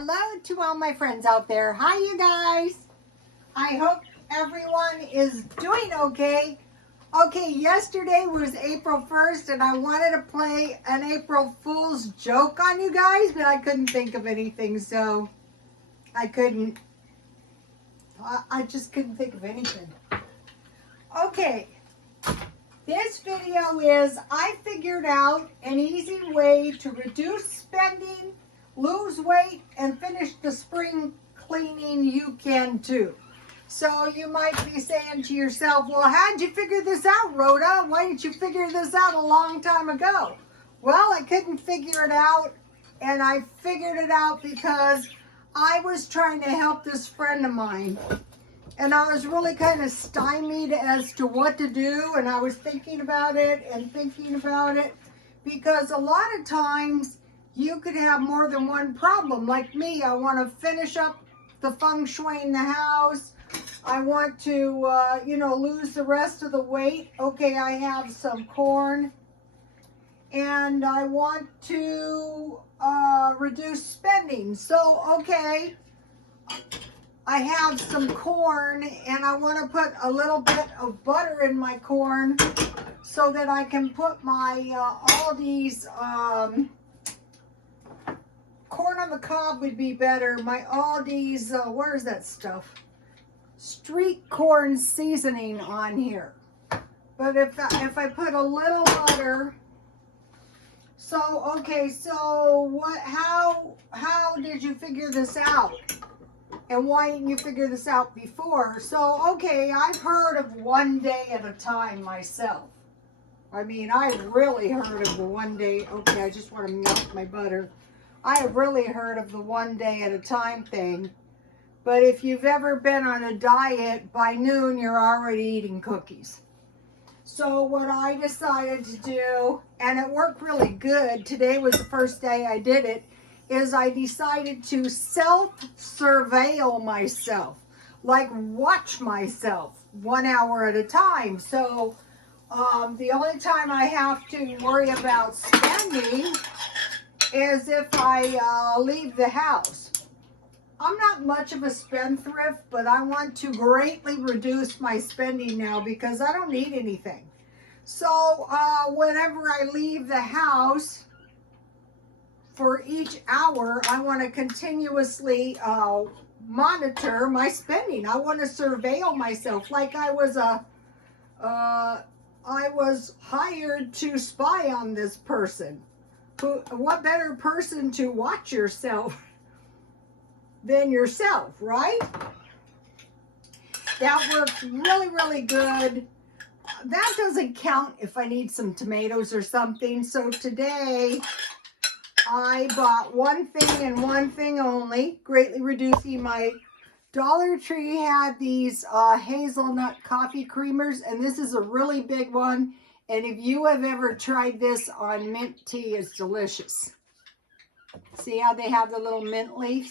Hello to all my friends out there. Hi, you guys. I hope everyone is doing okay. Okay, yesterday was April 1st, and I wanted to play an April Fool's joke on you guys, but I couldn't think of anything, so I couldn't. I just couldn't think of anything. Okay, this video is I figured out an easy way to reduce spending, lose weight, and finish the spring cleaning you can too. So you might be saying to yourself, well, how'd you figure this out, Rhoda? Why didn't you figure this out a long time ago? Well, I couldn't figure it out, and I figured it out because I was trying to help this friend of mine. And I was really kind of stymied as to what to do, and I was thinking about it because a lot of times you could have more than one problem. Like me, I want to finish up the Feng Shui in the house. I want to, lose the rest of the weight. Okay, I have some corn. And I want to reduce spending. So, okay, I have some corn and I want to put a little bit of butter in my corn so that I can put my, all these, corn on the cob would be better. My Aldi's, where's that stuff? Street corn seasoning on here. But if I put a little butter, so okay, so what? How did you figure this out? And why didn't you figure this out before? So okay, I've heard of one day at a time myself. I mean, I've really heard of the one day. Okay, I just want to melt my butter. I have really heard of the one day at a time thing, but if you've ever been on a diet, by noon you're already eating cookies. So what I decided to do, and it worked really good, today was the first day I did it, is I decided to self-surveil myself, like watch myself 1 hour at a time. So the only time I have to worry about spending is if I leave the house. I'm not much of a spendthrift, but I want to greatly reduce my spending now because I don't need anything. So whenever I leave the house, for each hour, I want to continuously monitor my spending. I want to surveil myself like I was hired to spy on this person. What better person to watch yourself than yourself, right? That worked really, really good. That doesn't count if I need some tomatoes or something. So today I bought one thing and one thing only, greatly reducing my Dollar Tree had these hazelnut coffee creamers, and this is a really big one. And if you have ever tried this on mint tea, it's delicious. See how they have the little mint leaves?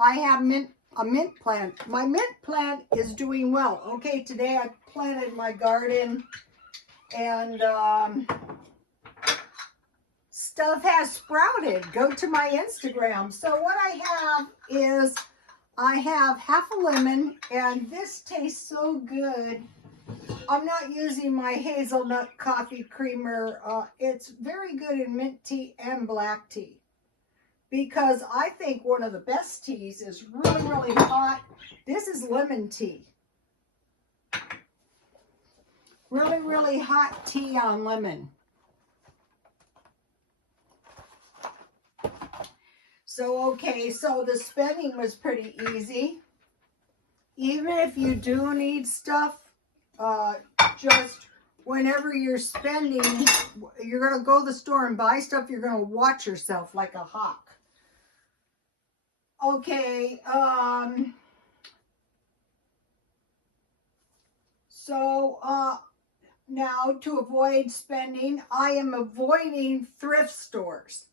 I have a mint plant. My mint plant is doing well. Okay, today I planted my garden, and stuff has sprouted. Go to my Instagram. So what I have is I have half a lemon, and this tastes so good. I'm not using my hazelnut coffee creamer. It's very good in mint tea and black tea because I think one of the best teas is really, really hot. This is lemon tea. Really, really hot tea on lemon. So, okay, so the spending was pretty easy. Even if you do need stuff, just whenever you're spending, you're going to go to the store and buy stuff, you're going to watch yourself like a hawk. Okay, now to avoid spending, I am avoiding thrift stores.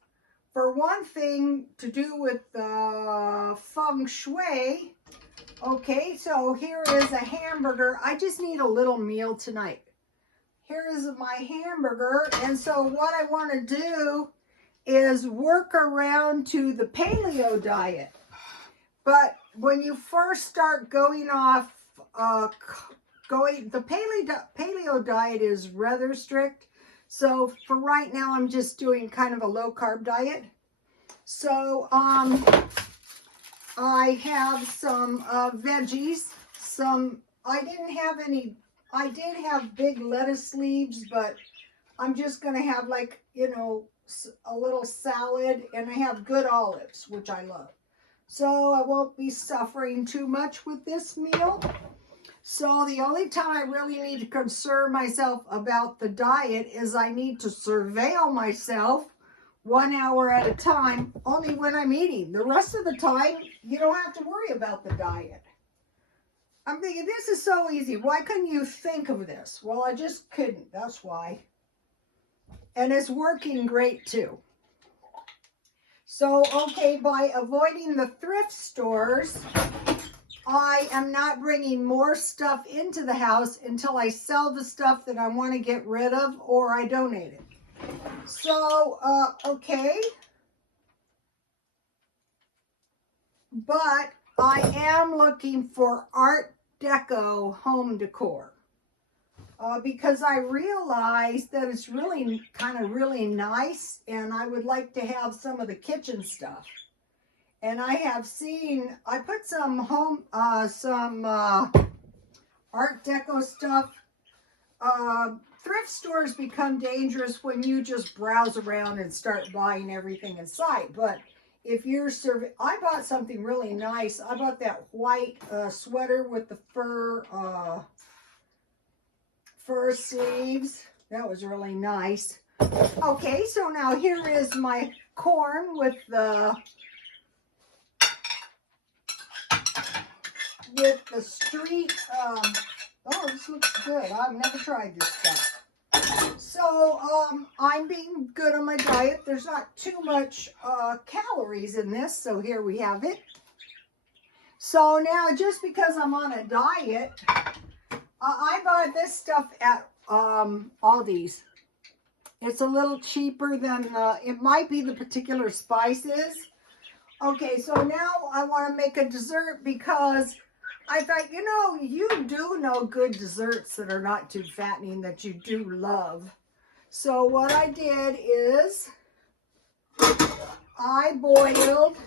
For one thing to do with Feng Shui, okay, so here is a hamburger. I just need a little meal tonight. Here is my hamburger, and so what I want to do is work around to the paleo diet. But when you first start going off, the paleo diet is rather strict. So for right now, I'm just doing kind of a low carb diet. So I have some veggies. I didn't have any. I did have big lettuce leaves, but I'm just going to have, like, you know, a little salad, and I have good olives, which I love. So I won't be suffering too much with this meal. So the only time I really need to concern myself about the diet is I need to surveil myself 1 hour at a time, only when I'm eating. The rest of the time, you don't have to worry about the diet. I'm thinking, this is so easy. Why couldn't you think of this? Well, I just couldn't. That's why. And it's working great too. So, okay, by avoiding the thrift stores, I am not bringing more stuff into the house until I sell the stuff that I want to get rid of or I donate it. So, okay. But I am looking for Art Deco home decor because I realized that it's really kind of really nice, and I would like to have some of the kitchen stuff. And I have seen, I put some Art Deco stuff. Thrift stores become dangerous when you just browse around and start buying everything in sight. But if you're I bought something really nice. I bought that white sweater with the fur sleeves. That was really nice. Okay, so now here is my corn with the street. Oh, this looks good. I've never tried this stuff. So I'm being good on my diet. There's not too much calories in this, so here we have it. So now, just because I'm on a diet, I bought this stuff at Aldi's. It's a little cheaper than it might be the particular spices. Okay, so now I want to make a dessert because I thought, you know, you do know good desserts that are not too fattening that you do love. So what I did is I boiled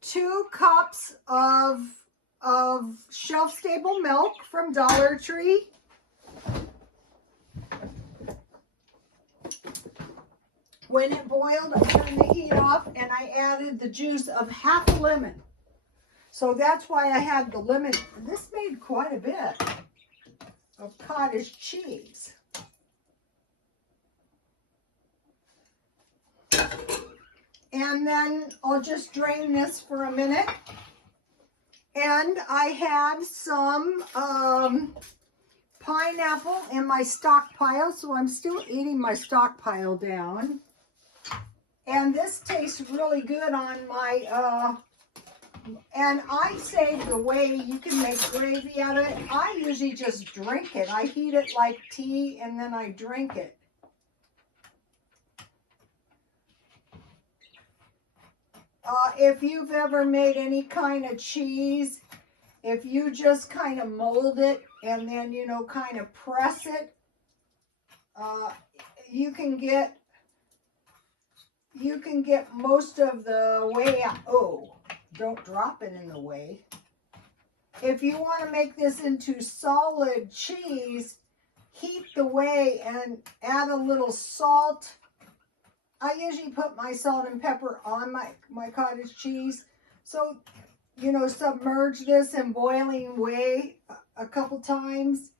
2 cups of shelf-stable milk from Dollar Tree. When it boiled, I turned the heat off and I added the juice of half a lemon. So that's why I had the lemon. This made quite a bit of cottage cheese. And then I'll just drain this for a minute. And I have some pineapple in my stockpile, so I'm still eating my stockpile down. And this tastes really good on my and I say the way you can make gravy out of it, I usually just drink it. I heat it like tea and then I drink it. If you've ever made any kind of cheese, if you just kind of mold it and then, you know, kind of press it, you can get most of the way out. Oh, don't drop it in the way. If you want to make this into solid cheese, heat the whey and add a little salt. I usually put my salt and pepper on my cottage cheese. So, you know, submerge this in boiling whey a couple times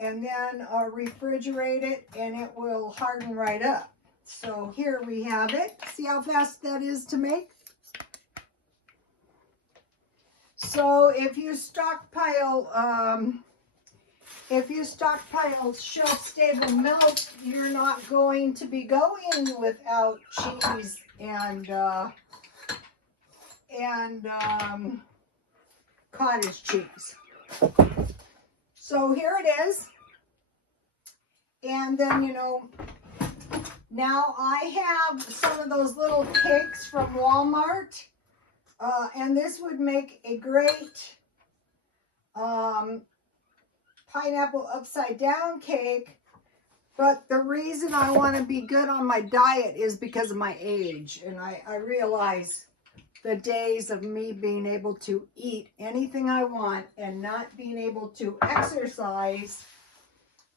and then refrigerate it and it will harden right up. So here we have it. See how fast that is to make? So if you stockpile shelf-stable milk, you're not going to be going without cheese and cottage cheese. So here it is. And then, you know, Now I have some of those little cakes from Walmart, and this would make a great pineapple upside down cake. But the reason I want to be good on my diet is because of my age. And I realize the days of me being able to eat anything I want and not being able to exercise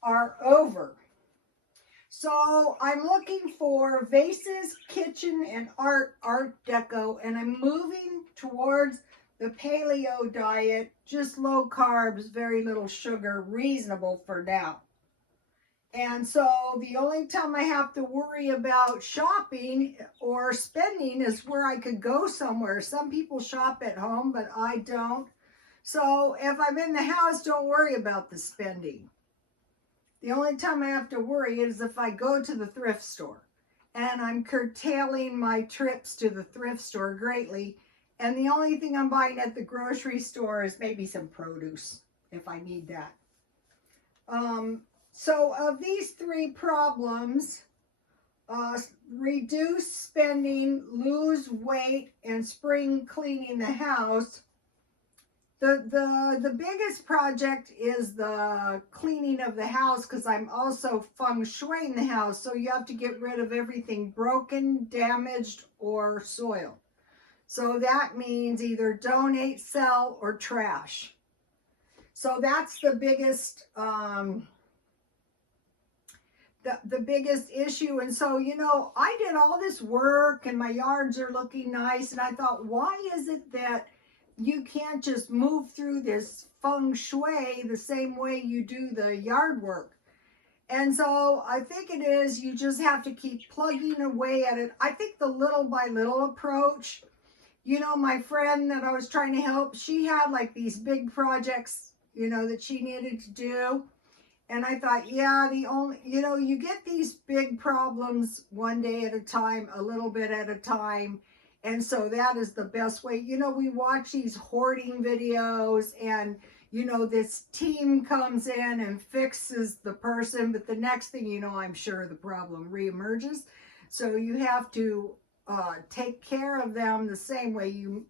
are over. So I'm looking for vases, kitchen, and art deco, and I'm moving towards the paleo diet, just low carbs, very little sugar, reasonable for now. And so the only time I have to worry about shopping or spending is where I could go somewhere. Some people shop at home, but I don't. So if I'm in the house, don't worry about the spending. The only time I have to worry is if I go to the thrift store. And I'm curtailing my trips to the thrift store greatly. And the only thing I'm buying at the grocery store is maybe some produce, if I need that. So of these three problems, reduce spending, lose weight, and spring cleaning the house, the biggest project is the cleaning of the house, because I'm also Feng Shuiing the house, so you have to get rid of everything broken, damaged, or soiled. So that means either donate, sell, or trash. So that's the biggest the biggest issue. And so, you know, I did all this work and my yards are looking nice, and I thought, why is it that you can't just move through this feng shui the same way you do the yard work? And so I think it is, you just have to keep plugging away at it. I think the little by little approach, you know, my friend that I was trying to help, she had like these big projects, you know, that she needed to do. And I thought, yeah, you know, you get these big problems one day at a time, a little bit at a time. And so that is the best way. You know, we watch these hoarding videos and, you know, this team comes in and fixes the person, but the next thing you know, I'm sure the problem reemerges. So you have to take care of them the same way you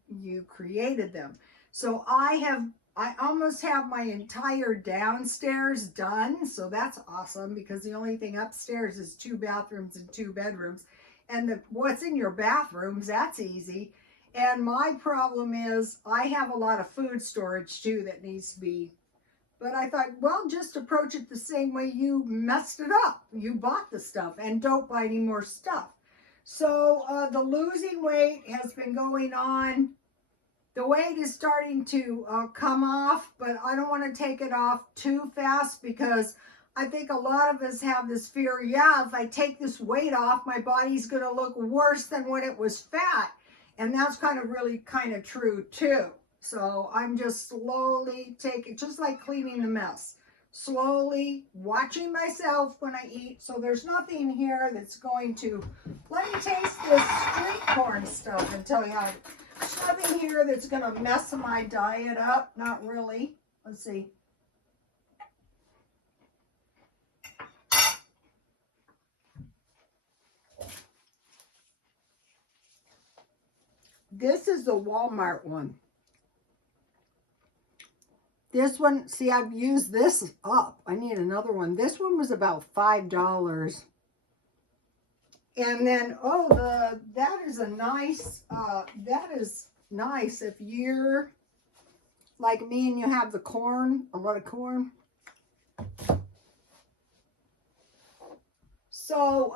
created them. So I almost have my entire downstairs done. So that's awesome, because the only thing upstairs is 2 bathrooms and 2 bedrooms. And what's in your bathrooms, that's easy. And my problem is I have a lot of food storage too that needs to be, but I thought, well, just approach it the same way you messed it up. You bought the stuff, and don't buy any more stuff. So the losing weight has been going on. The weight is starting to come off, but I don't want to take it off too fast, because I think a lot of us have this fear, yeah, if I take this weight off, my body's going to look worse than when it was fat. And that's kind of true too. So I'm just slowly taking, just like cleaning the mess, slowly watching myself when I eat. So there's nothing here that's going to, let me taste this street corn stuff and tell you how, there's nothing here that's going to mess my diet up. Not really. Let's see. This is the Walmart one. This one, see, I've used this up. I need another one. This one was about $5. And then, oh, that is a nice, that is nice if you're like me and you have the corn, a lot of corn. So,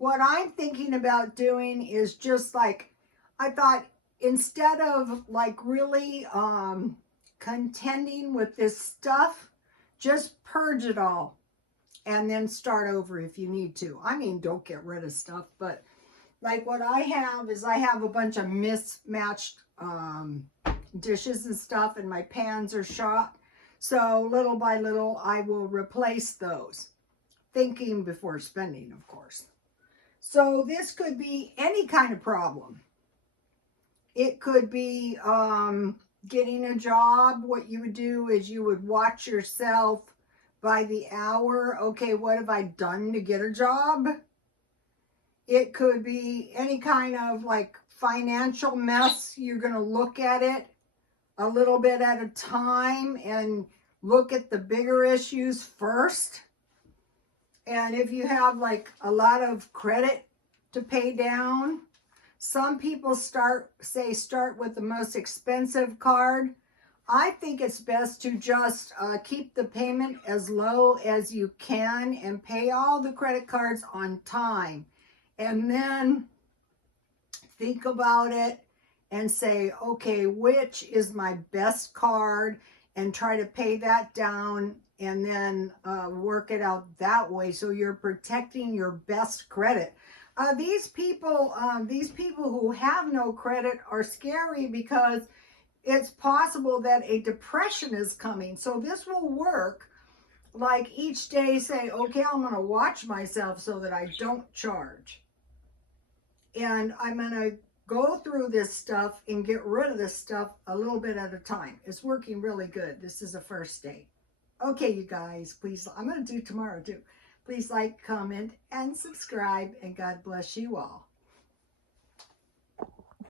what I'm thinking about doing is just like, I thought, instead of like really contending with this stuff, just purge it all and then start over if you need to. I mean, don't get rid of stuff, but like what I have is I have a bunch of mismatched dishes and stuff, and my pans are shot. So little by little, I will replace those, thinking before spending, of course. So this could be any kind of problem. It could be getting a job. What you would do is you would watch yourself by the hour. Okay, what have I done to get a job? It could be any kind of like financial mess. You're going to look at it a little bit at a time and look at the bigger issues first. And if you have like a lot of credit to pay down, some people start with the most expensive card. I think it's best to just keep the payment as low as you can and pay all the credit cards on time. And then think about it and say, okay, which is my best card, and try to pay that down and then work it out that way, so you're protecting your best credit. These people who have no credit are scary because it's possible that a depression is coming. So this will work like each day say, okay, I'm going to watch myself so that I don't charge. And I'm going to go through this stuff and get rid of this stuff a little bit at a time. It's working really good. This is a first day. Okay, you guys, please, I'm going to do tomorrow too. Please like, comment, and subscribe, and God bless you all.